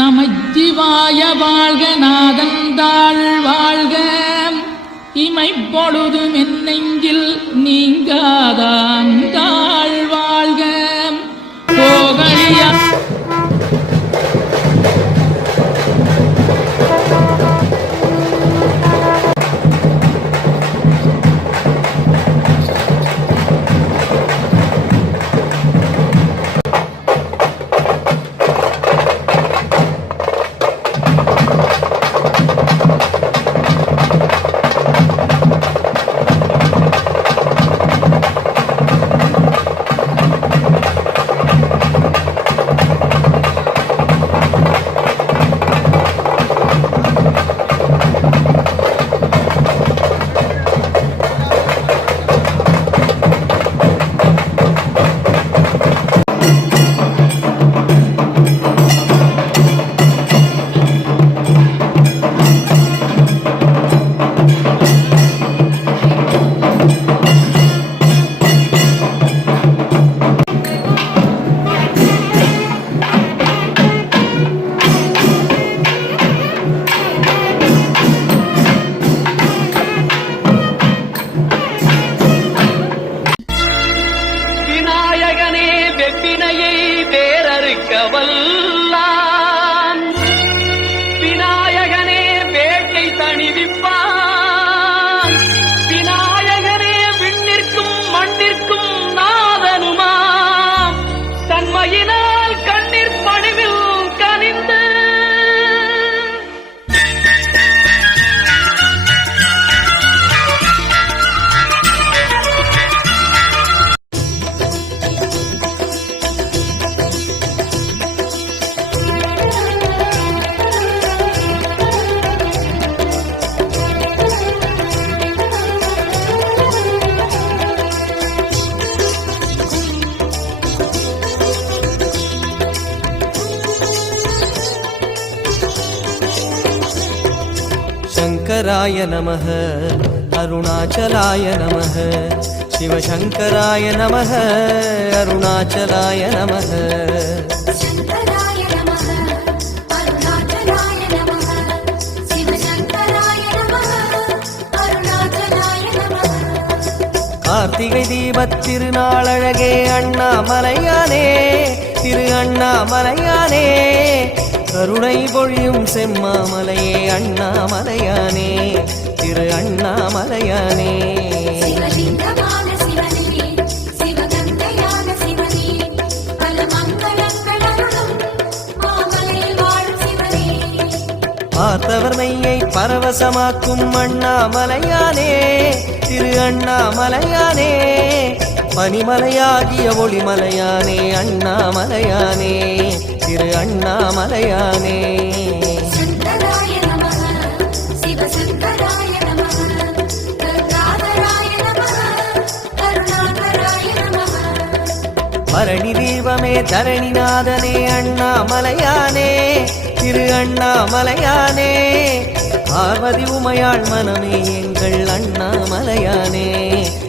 நமச்சிவாய வாழ்க நாதந்தாள் வாழ்க இமைப்பொழுதும் என் நெஞ்சில் நீங்காதான் தாழ் வாழ்க போகலியா வெப்பினையை வேறறுக்கவல்லான் விநாயகனே வேட்டை தணிவிப்பான் விநாயகனே விண்ணிற்கும் மண்ணிற்கும் நாதனுமாம் தன்மையினால் கண்ணீர் பணிவில் கனிந்து शंकराय नमः अरुणाचलाय नमः शिवशंकराय नमः अरुणाचलाय नमः शंकराय नमः अरुणाचलाय नमः शिवशंकराय नमः अरुणाचलाय नमः कार्तिகை தீபத் திருநாளழகே அண்ணாமலையானே திரு அண்ணாமலையானே கருணை பொழியும் செம்மாமலையே அண்ணாமலையானே திரு அண்ணாமலையானே சிவலிங்கமான சிவனே சிவகங்கையான சிவனே பல மங்களங்களும் மாமலையில் வாழும் சிவனே பார்த்தவர் மெய்யை பரவசமாக்கும் அண்ணாமலையானே திரு அண்ணாமலையானே பனிமலையாகிய ஒளிமலையானே அண்ணாமலையானே திரு அண்ணாமலையானே शंकराय नमः शिवशंकराय नमः गंगाधराय नमः करुणाकराय नमः பரணி தீபமே தரணிநாதனே அண்ணாமலையானே திரு அண்ணாமலையானே பார்வதி உமையாள் மனமே எங்கள் அண்ணாமலையானே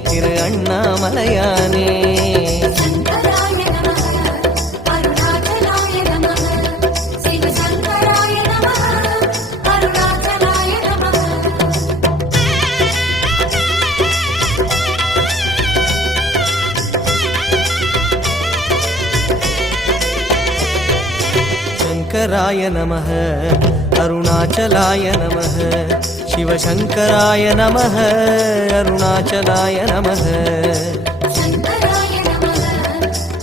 திரு அண்ணாமலையானே शंकराय नमः अरुणाचलाय नमः शिवशंकराय नमः अरुणाचलाय नमः शंकराय नमः अरुणाचलाय नमः शिवशंकराय नमः अरुणाचलाय नमः शंकराय नमः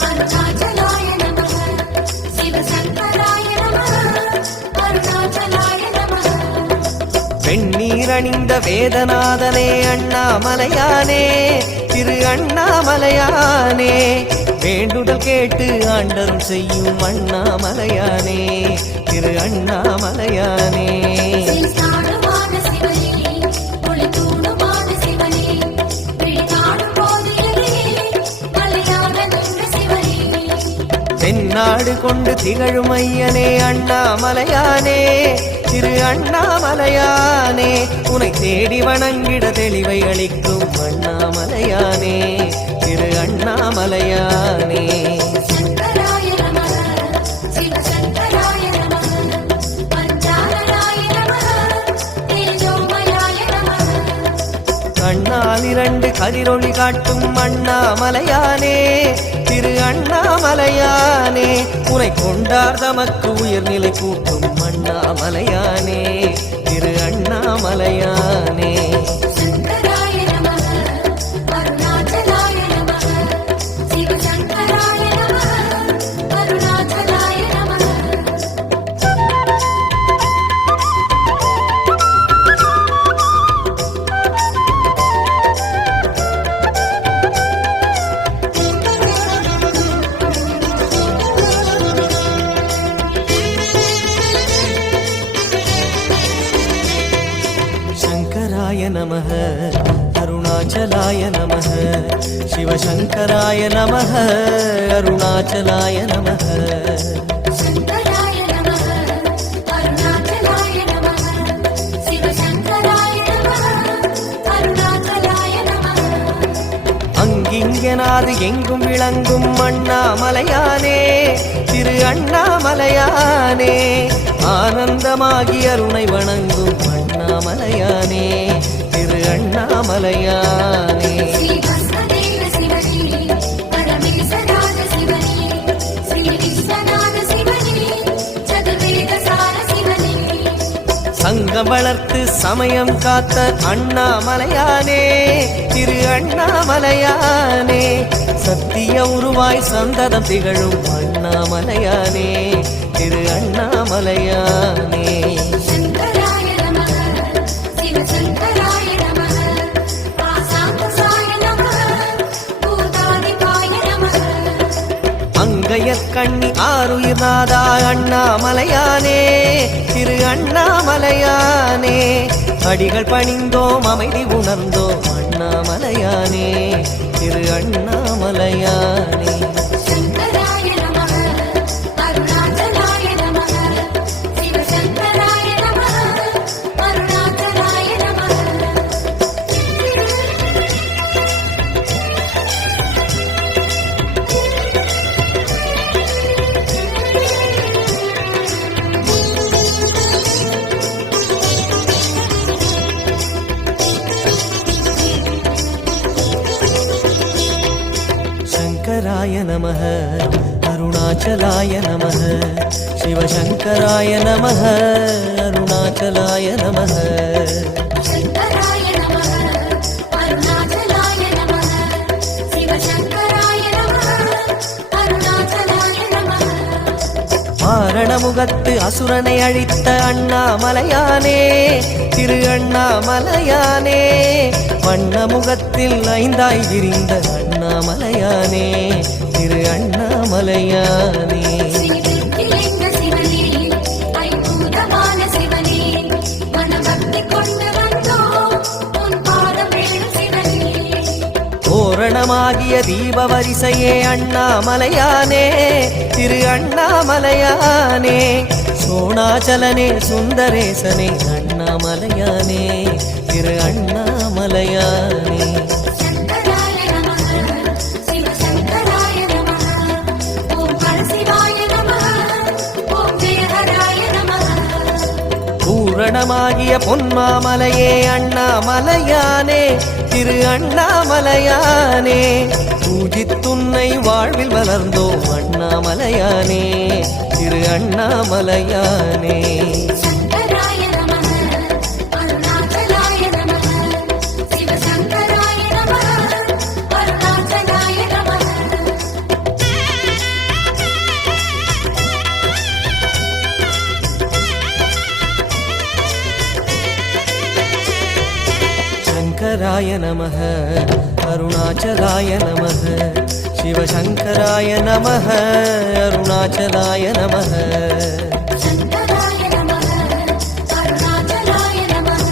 अरुणाचलाय नमः शिवशंकराय नमः अरुणाचलाय नमः வெண்ணீரணிந்த வேதநாதனே அண்ணாமலையானே திரு அண்ணாமலையானே வேண்டுதல் கேட்டு ஆண்டரும் செய்யும் அண்ணாமலையானே திரு அண்ணாமலையானே ஸ்நானமான சிவனே ஒளிதூணுமான சிவனே விழிகாணும் போதிலே மலையாக நின்ற சிவனே தென்னாடு கொண்டு திகழும் ஐயனே அண்ணாமலையானே திரு அண்ணாமலையானே உனை தேடி வணங்கிட தெளிவை அளிக்கும் அண்ணாமலையானே திரு அண்ணாமலையானே शंकराय नमः शिवशंकराय नमः 12 கதிரொளி காட்டும் அண்ணாமலையானே திரு அண்ணாமலையானே உனை கொண்டார் தமக்கு உயர்நிலை கூட்டும் அண்ணாமலையானே திரு அண்ணாமலையானே சங்கராய நமः அருணாச்சலாய நமः சிவசங்கராய நமः அருணாச்சலாய நமः शङ्कराय नमः अरुणाचलाय नमः शिवशङ्कराय नमः अरुणाचलाय नमः சங்கராய நமः அருணாச்சலாய நமः சிவசங்கராய நமः அருணாச்சலாய நமः அங்கிங்கனாது எங்கும் விளங்கும் அண்ணாமலையானே திரு அண்ணாமலையானே ஆனந்தமாகி அருணை வணங்கும் அண்ணாமலையானே திரு அண்ணாமலையானே ஸ்ரீவத்சதேவ சிவனே பரமேசநாத சிவனே ஸ்ரீ விஸ்வநாத சிவனே சதுர்வேதசார சிவனே சங்கம் வளர்த்து சமயம் காத்த அண்ணாமலையானே திரு அண்ணாமலையானே சத்திய உருவாய் சந்ததம் திகழும் அண்ணாமலையானே திரு அண்ணாமலையானே சங்கராய நமः சிவசங்கராய நமः ஆசாந்தசாய நமः பூதாதிபாய நமः அங்கையற்கண்ணி ஆருயிர்நாதா அண்ணாமலையானே திரு அண்ணாமலையானே அடிகள் பணிந்தோம் அமைதி உணர்ந்தோம் அண்ணாமலையானே திரு அண்ணாமலையானே சங்கராய நமः அருணாச்சலாய நமः சிவசங்கராய நமः அருணாச்சலாய நமः शङ्कराय नमः अरुणाचलाय नमः शिवशङ्कराय नमः अरुणाचलाय नमः சங்கராய நமः அருணாச்சலாய நமः சிவசங்கராய நமः அருணாச்சலாய நமः மாரணமுகத்து அசுரனை அழித்த அண்ணாமலையானே திரு அண்ணாமலையானே வண்ணமுகத்தில் ஐந்தாய் விரிந்த அண்ணாமலையானே திரு அண்ணாமலையானே ஸ்ரீவித்யலிங்க சிவனே ஐம்பூதமான சிவனே மனபக்தி கொண்டு வந்தோம் உன் பாதம் வேணும் சிவனே தோரணமாகிய தீப வரிசையே அண்ணாமலையானே திரு அண்ணாமலையானே சோணாச்சலனே சுந்தரேசனே அண்ணாமலையானே திரு அண்ணாமலையானே சங்கராய நமः சிவசங்கராய நமः ஓம் பரசிவாய நமः ஓம் ஜெயஹராய நமः பூரணமாகிய பொன்மாமலையே அண்ணாமலையானே திரு அண்ணாமலையானே பூஜித்துன்னை வாழ்வில் வளர்ந்தோம் அண்ணாமலையானே திரு அண்ணாமலையானே சங்கராய நமः அருணாச்சலாய நமः சிவசங்கராய நமः அருணாச்சலாய நமः शङ्कराय नमः अरुणाचलाय नमः शिवशङ्कराय नमः अरुणाचलाय नमः சங்கராய நமः அருணாச்சலாய நமः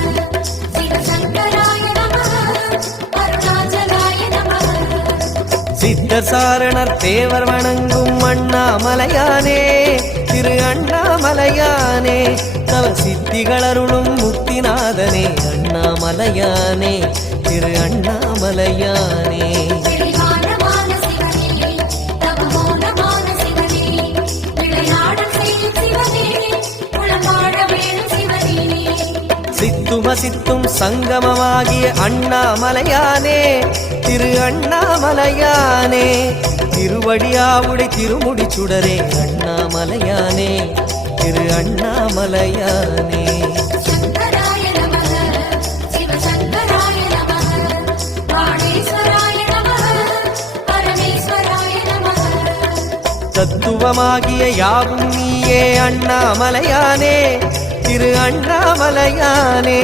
சிவசங்கராய நமः அருணாச்சலாய நமः சித்தர் சாரணர் தேவர் வணங்கும் அண்ணாமலையானே திரு அண்ணாமலையானே தவ சித்திகள் அருளும் முக்திநாதனே அண்ணாமலையானே திரு அண்ணாமலையானே தெளிவானமான சிவனே தவமோனமான சிவனே விளையாடல் செய்யும் சிவனே உளமாட வேணும் சிவனே சித்தும வசித்தும் சங்கமமாகிய அண்ணாமலையானே திரு அண்ணாமலையானே திருவடியாவுடை திருமுடி சுடரே அண்ணாமலையானே திரு அண்ணாமலையானே சங்கராய நமः சிவசங்கராய நமः பாணேஸ்வராய நமः பரமேஸ்வராய நமः தத்துவமாகிய யாவும் நீயே அண்ணாமலையானே திரு அண்ணாமலையானே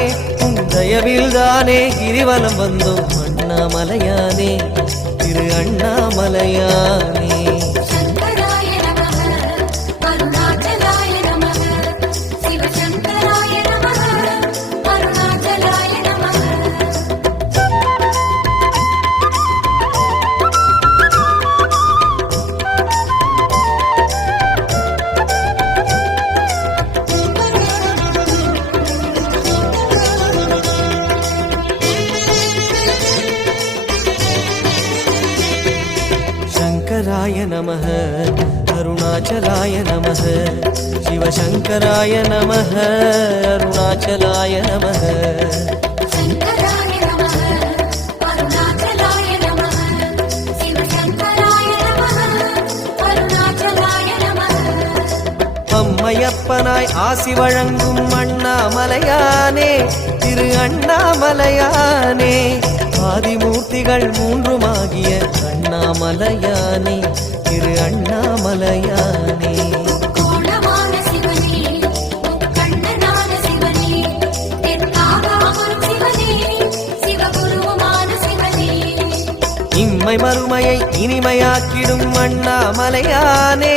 தயவில்தானே கிரிவலம் வந்தோம் அண்ணாமலையானே திரு அண்ணாமலையானே சங்கராய நமः அருணாச்சலாய நமः சிவசங்கராய நமः அருணாச்சலாய நமः शङ्कराय नमः अरुणाचलाय नमः शिवशङ्कराय नमः अरुणाचलाय नमः சங்கராய நமः அருணாச்சலாய நமः சிவசங்கராய நமः அருணாச்சலாய நமः அம்மையப்பனாய் ஆசி வழங்கும் அண்ணாமலையானே திரு அண்ணாமலையானே ஆதிமூர்த்திகள் மூன்றுமாகிய அண்ணாமலையானே திரு அண்ணாமலையானே கோணமான சிவனே முக்கண்ணனான சிவனே தென்னாகாபுரம் சிவனே சிவகுருவுமான சிவனே இம்மை மறுமையை இனிமையாக்கிடும் அண்ணாமலையானே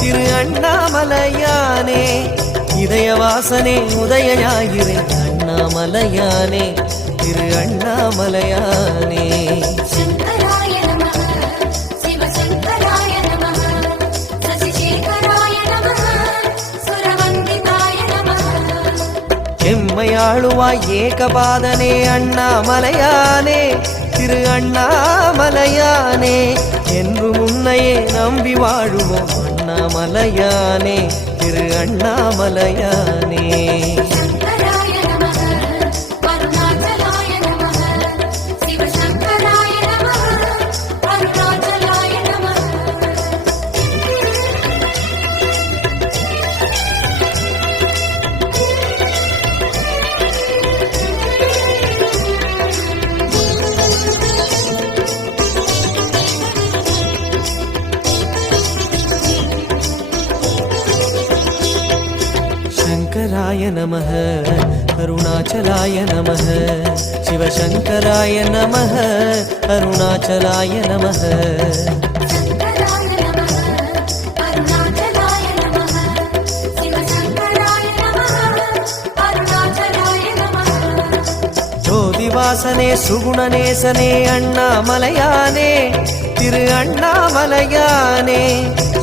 திரு அண்ணாமலையானே இதயவாசனே உதய ஞாயிறே அண்ணாமலையானே திரு அண்ணாமலையானே சங்கராய நமः சிவசங்கராய நமः சசிசேகராய நமः சுரவந்திதாய நமः எம்மையாளுவாய் ஏகபாதனே அண்ணாமலையானே திரு அண்ணாமலையானே என்று முன்னையே நம்பி வாழுவோம் அண்ணாமலையானே திரு அண்ணாமலையானே சங்கராய நமः அருணாச்சலாய நமः சிவசங்கராய நமः அருணாச்சலாய நமः शङ्कराय नमः अरुणाचलाय नमः शिवशङ्कराय नमः अरुणाचलाय नमः சங்கராய நமः அருணாச்சலாய நமः சிவசங்கராய நமः அருணாச்சலாய நமः ஜோதிவாசனே சுகுணநேசனே அண்ணாமலையானே திரு அண்ணாமலையானே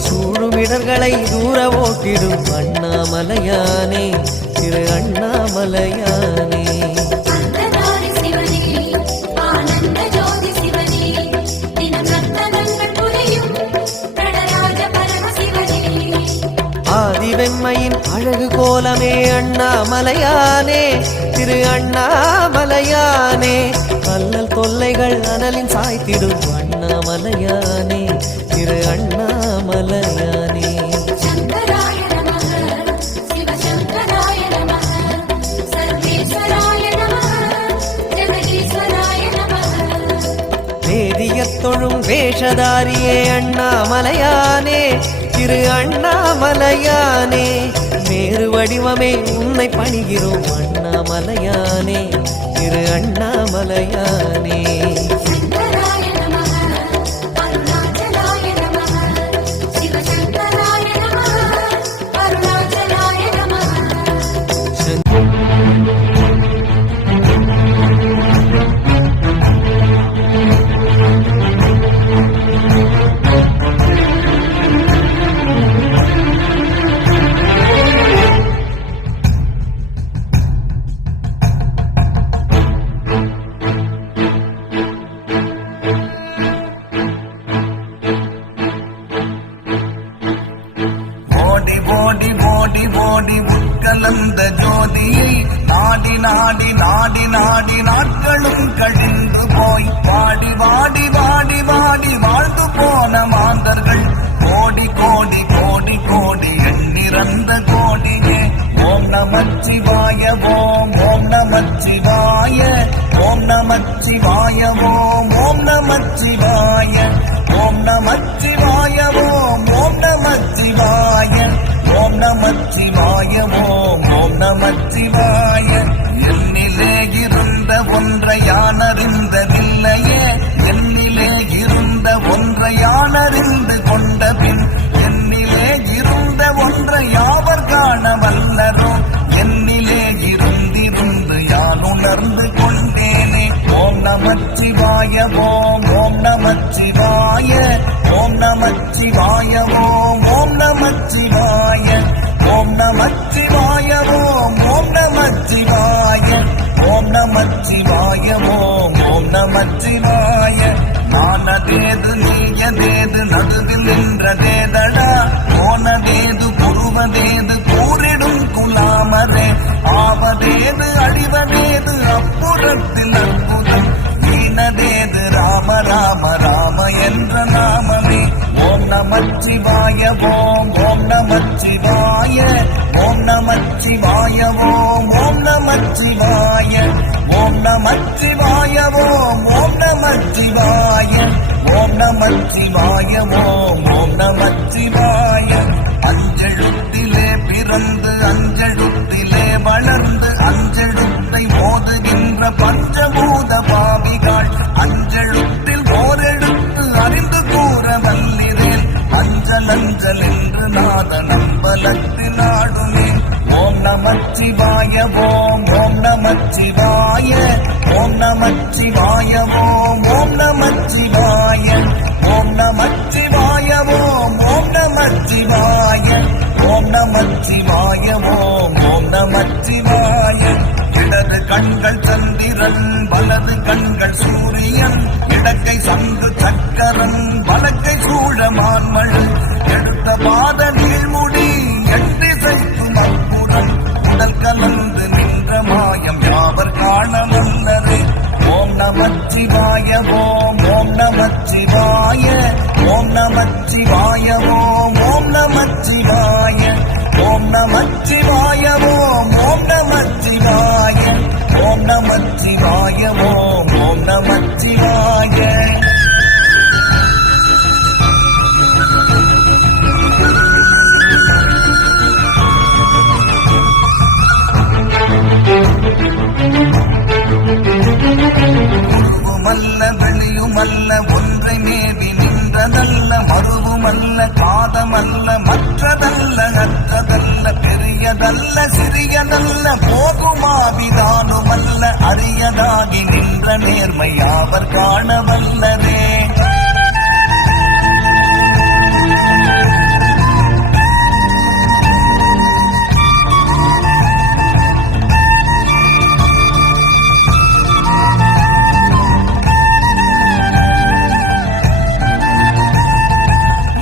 சூழுமிடர்களை தூர ஓட்டிடும் அண்ணாமலையானே திரு அண்ணாமலையானே அந்ததாரி சிவனே ஆனந்த ஜோதி சிவனே தினம் ரத்தனங்கள் புரியும் பிரணராஜ பரம சிவனே ஆதிவெம்மையின் அழகு கோலமே அண்ணாமலையானே திரு அண்ணாமலையானே அல்லல் தொல்லைகள் அனலின் சாய்த்திடும் அண்ணாமலையானே திரு அண்ணாமலையானே சங்கராய நமः சிவசங்கராய நமः சர்வேஸ்வராய நமः ஜெகதீஸ்வராய நமः வேதியத் தொழும் வேஷதாரியே அண்ணாமலையானே திரு அண்ணாமலையானே வேறு வடிவமே உன்னை பணிகிறோம் அண்ணாமலையானே திரு அண்ணாமலையானே சங்கராய நமः அருணாச்சலாய நமः சிவசங்கராய நமः அருணாச்சலாய நமः கலந்த ஜோதியை நாடி நாடி நாடி நாடி நாட்களும் கழிந்து போய் வாடி வாடி வாடி வாடி வாழ்ந்து போன மாந்தர்கள் கோடி கோடி கோடி கோடி எண்ணிறந்த கோடியே ஓம் நமச்சிவாய ஓம் ஓம் நமச்சிவாய ஓம் நமச்சிவாய ஓம் ஓம் நமச்சிவாய ஓம் நமச்சிவாய ஓம் ஓம் நமச்சிவாய ஓம் நமச்சிவாய ஓம் ஓம் நமச்சிவாய என்னிலே இருந்த ஒன்றை யானறிந்ததில்லையே என்னிலே இருந்த ஒன்றை யானறிந்து கொண்ட பின் என்னிலே இருந்த ஒன்றை யாவர் காண வல்லரோ என்னிலே இருந்திருந்து யான் உணர்ந்து கொண்டேனே ஓம் நமச்சிவாய ஓம் ஓம் நமச்சிவாய ஓம் நமச்சிவாய ஓம் ஓம் நமச்சிவாய ஓம் நமச்சிவாய ஓம் ஓம் நமச்சிவாய ஓம் நமச்சிவாய ஓம் ஓம் நமச்சிவாய நானதேது நீயதேது நடுவில் நின்றதேதடா போனதேது புருவதேது கூறிடும் குலாமரே ஆவதேது அழிவதேது அப்புறத்தில் அற்புதம் வீணதேது ராம ராம ராம என்ற நாமமே ஓம் நமச்சிவாய ஓம் ஓம் நமச்சிவாய ஓம் நமச்சிவாய ஓம் ஓம் நமச்சிவாய ஓம் நமச்சிவாய ஓம் ஓம் நமச்சிவாய ஓம் நமச்சிவாய ஓம் ஓம் நமச்சிவாய அஞ்செழுத்திலே பிறந்து அஞ்செழுத்திலே வளர்ந்து அஞ்செழுத்தை ஓதுகின்ற பஞ்சபூத பாவிகள் அஞ்செழுத்தில் ஓரெழுத்து அறிந்து கூற வல்லிரேன் அஞ்சல் அஞ்சல் என்று நாத நம்பலத்தில் ஆடுனேன் ஓம் நமச்சிவாய ஓம் ஓம் நமச்சிவாய ஓம் நமச்சிவாய ஓம் ஓம் நமச்சிவாய ஓம் நமச்சிவாய ஓம் ஓம் நமச்சிவாய ஓம் நமச்சிவாய ஓம் ஓம் நமச்சிவாய இடது கண்கள் சந்திரன் வலது கண்கள் சூரியன் இடக்கை சங்கு சக்கரன் வலக்கை சூழமான்மழு எடுத்த பாத நீள்முடி எண்டிசைக்கும் அற்புதம் உடல் கலந்து நின்ற மாயம் யாவர் காண வல்லரே ஓம் நமச்சிவாய ஓம் ஓம் நமச்சிவாய ஓம் நமச்சிவாய ஓம் ஓம் நமச்சிவாய ஓம் நமச்சிவாய ஓம் ஓம் நமச்சிவாய ஓம் நமச்சிவாய ஓம் ஓம் நமச்சிவாய உருவுமல்ல வெளியுமல்ல ஒன்றை மேவி நின்றதல்ல மறுவுமல்ல காதமல்ல மற்றதல்ல அற்றதல்ல பெரியதல்ல சிறியதல்ல போகுமாவிதானுமல்ல அரியதாகி நின்ற நேர்மை யாவர் காண வல்லரே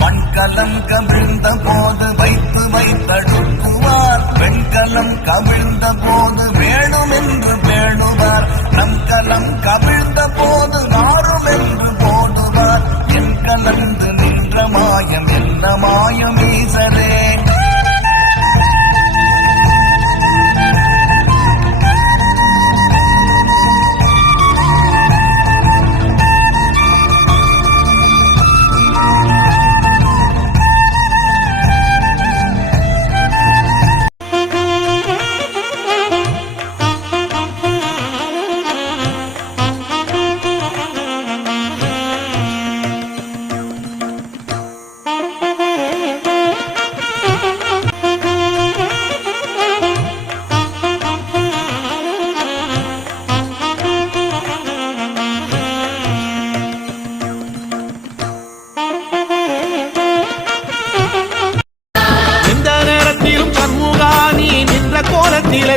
மண்கலம் கவிழ்ந்த போது வைத்து வைத்தடுக்குவார் வெண்கலம் கவிழ்ந்த போது வேணும் என்று வேணுவார் நன்கலம் கவிழ்ந்த போது நாரும் என்று போடுவார் என் கலந்து நின்ற மாயம் என்ன மாயம் ஈசரே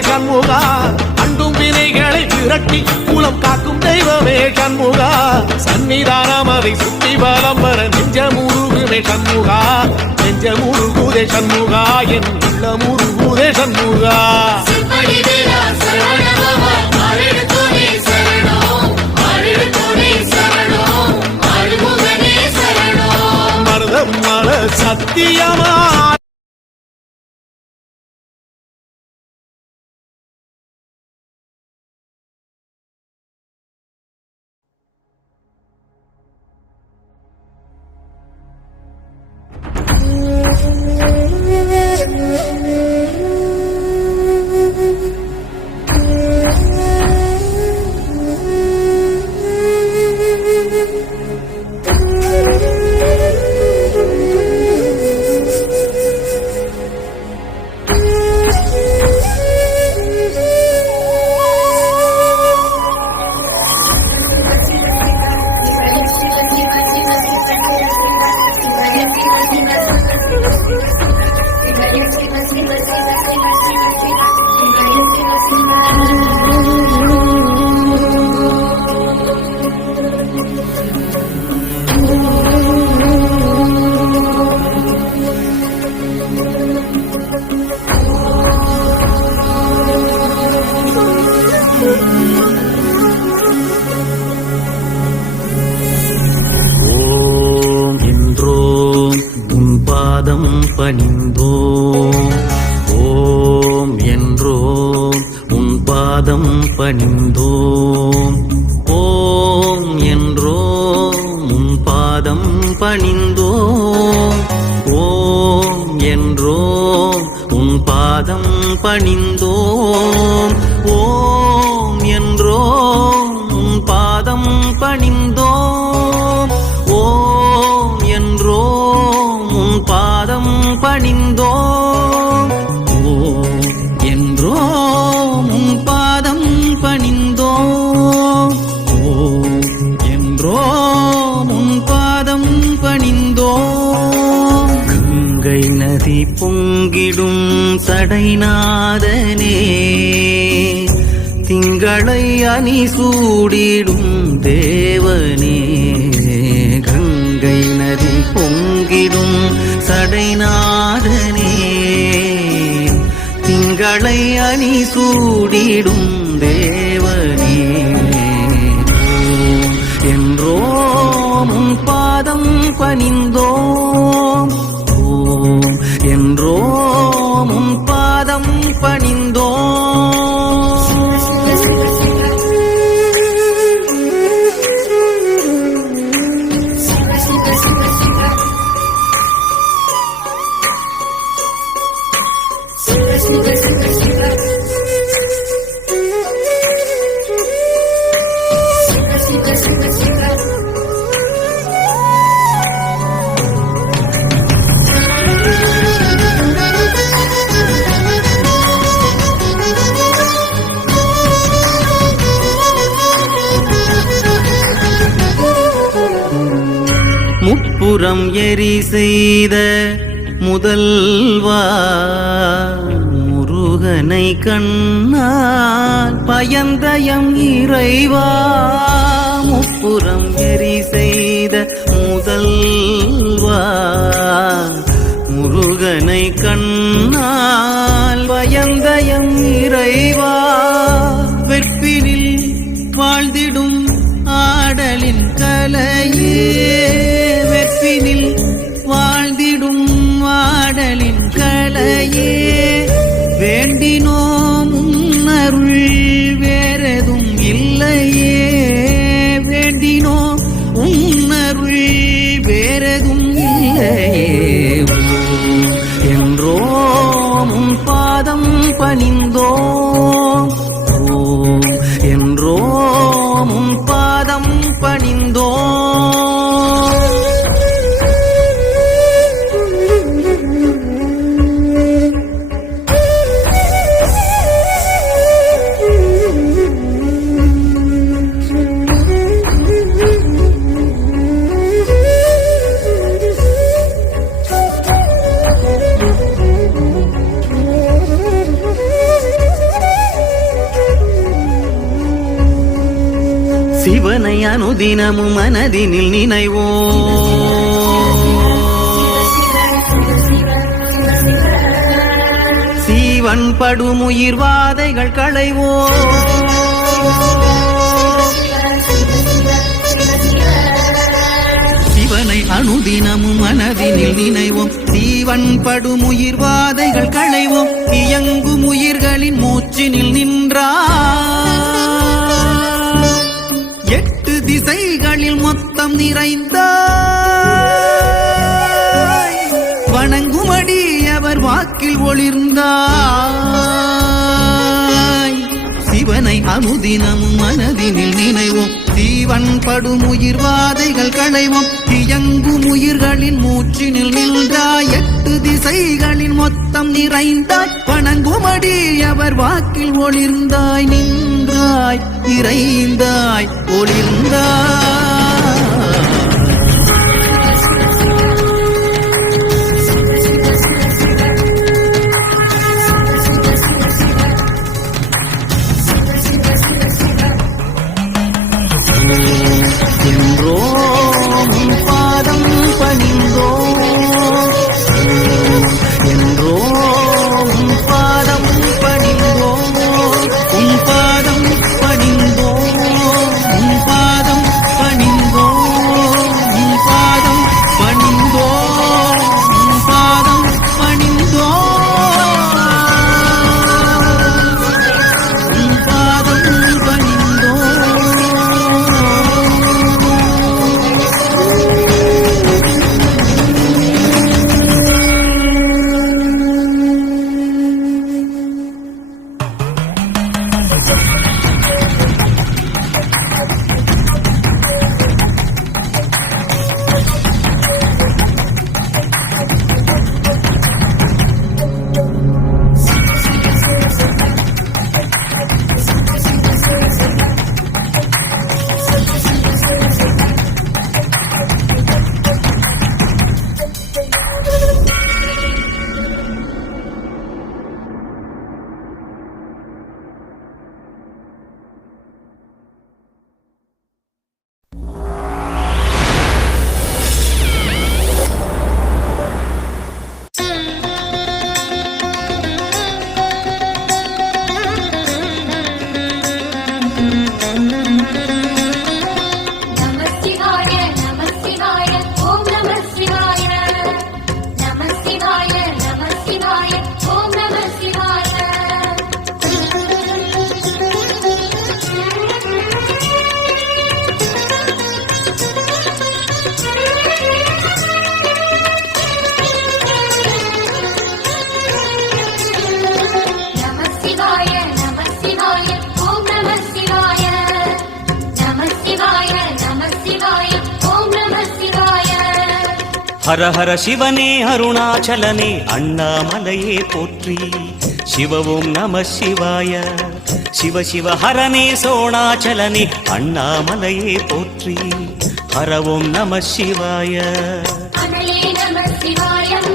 சண்முகா அண்டும் வினைகளை விரட்டி குலம் காக்கும் தெய்வமே சண்முகா சன்னிதானம் அதை சுத்தி பலம் வர நெஞ்சமுருகுதே சண்முகா நெஞ்சமுருகுதே சண்முகா என் உள்ளமுருகுதே சண்முகா மருதம் மல சத்தியமா பணிந்தோம் ஓம் என்றோம் உன் பாதம் பணிந்தோம் ஓம் என்றோம் உன் பாதம் பணிந்தோம் ஓம் என்றோம் உன் பாதம் பணிந்தோம் ஓம் என்றோம் உன் பாதம் பணிந்தோம் ஓம் என்றோம் உன் பாதம் பணிந்தோம் ஓம் என்றோம் உன் பாதம் பணிந்தோம் ஓம் என்றோம் உன் பாதம் பணிந்தோம் கங்கை நதி பொங்கிடும் சடைநாதனே திங்களை அணி சூடிடும் தேவனே கங்கை நதி பொங்கிடும் சடைநாதனே திங்களை அணி சூடிடும் தேவனே ஓம் என்றோம் உன் பாதம் பணிந்தோம் ஓம் என்றோம் உன் பாதம் பணிந்தோம் முப்புறம் எரி செய்த முதல்வா முருகனை கண்ணால் பயந்தயம் இறைவா முப்புறம் எரி செய்த முதல்வா முருகனை கண்ணால் பயந்தயம் இறைவா வெற்பினில் வாழ்ந்திடும் ஆடலின் கலையே வெற்பினில் வாழ்ந்திடும் ஆடலின் கலையே வேண்டினோம் உன்னருள் வேறெதும் இல்லையே வேண்டினோம் உன்னருள் வேறெதும் இல்லையே என்றோம் உன் பாதம் பணிந்தோம் ஓம் என்றோம் உன் பாதம் பணிந்தோம் சிவனை அனுதினமும் மனதினில் நினைவோம் சிவன் படுமுயிர்வாதைகள் களைவோம். சிவனை அனுதினமும் மனதினில் நினைவோம். ஜீவன் படுமுயிர்வாதைகள் களைவோம். இயங்கும் உயிர்களின் மூச்சினில் நின்றார். 8 திசைகளில் மொத்தம் நிறைந்தாய். வணங்குமடி அவர் வாக்கில் ஒளிர்ந்தாய். சிவனை அனுதினமும் மனதினில் நினைவோம். ஜீவன் படுமுயிர்வாதைகள் களைவோம். இயங்கும் உயிர்களின் மூச்சினில் நின்றாய். 8 திசைகளில் மொத்தம் நிறைந்தாய். வணங்குமடி அவர் வாக்கில் ஒளிர்ந்தாய். நின்றாய், இறைந்தாய், ஒளிர்ந்தாய். என்றோம் பாதம் பணிந்தோம். என்றோம் பாதம் பணிந்தோம். உன் பாதம் பணிந்தோம். உன் பாதம் பணிந்தோம். உன் பாதம் பணிந்தோம். உன் பாதம் பணிந்தோம். உன் பாதம் பணிந்தோம். ஹர ஹர சிவனே அருணாச்சலனே அண்ணாமலையே போற்றி. சிவவும் நம சிவாய. சிவ சிவ ஹரனே சோணாச்சலனே அண்ணாமலையே போற்றி. ஹரவும் நம சிவாய. அனலே நம சிவாயம்.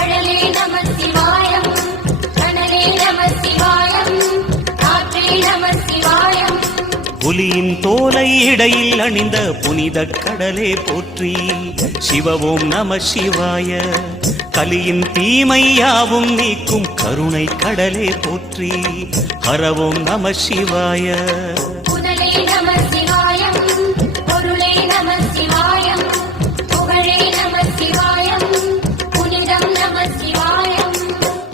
அழலே நம சிவாயம். அனலே நம சிவாயம். காற்றே நம சிவாயம். புலியின் தோலை இடையில் அணிந்த புனித கடலே போற்றி. சிவவும் நம சிவாய. கலியின் தீமையாவும் நீக்கும் கருணை கடலே போற்றி. ஹரவும் நம சிவாய. புனலே நம சிவாயம். பொருளே நம சிவாயம். புகழே நம சிவாயம். புனிதம் நம சிவாயம்.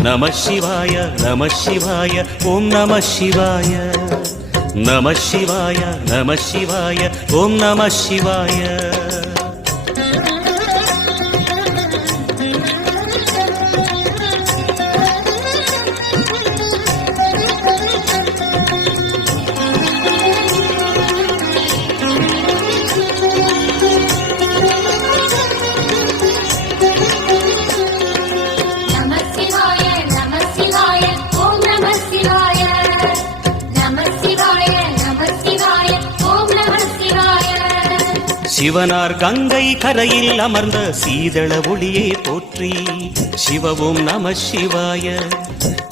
நம சிவாய நம சிவாய ஓம் நம சிவாய. நம சிவாய நம சிவாய ஓம் நம சிவாய. சிவனார் கங்கை கரையில் அமர்ந்த சீதள ஒளியே போற்றி. சிவவும் நம சிவாய.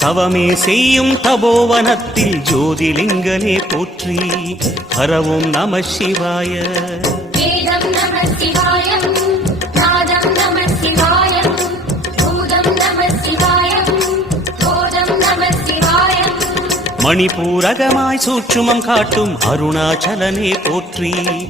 தவமே செய்யும் தபோவனத்தில் ஜோதிலிங்கனே போற்றி. ஹரவும் நம சிவாய. வேதம் நம சிவாயம். நாதம் நம சிவாயம். பூதம் நம சிவாயம். போதம் நம மணிபூரகமாய் சூட்சுமம் காட்டும் அருணாச்சலனே போற்றி.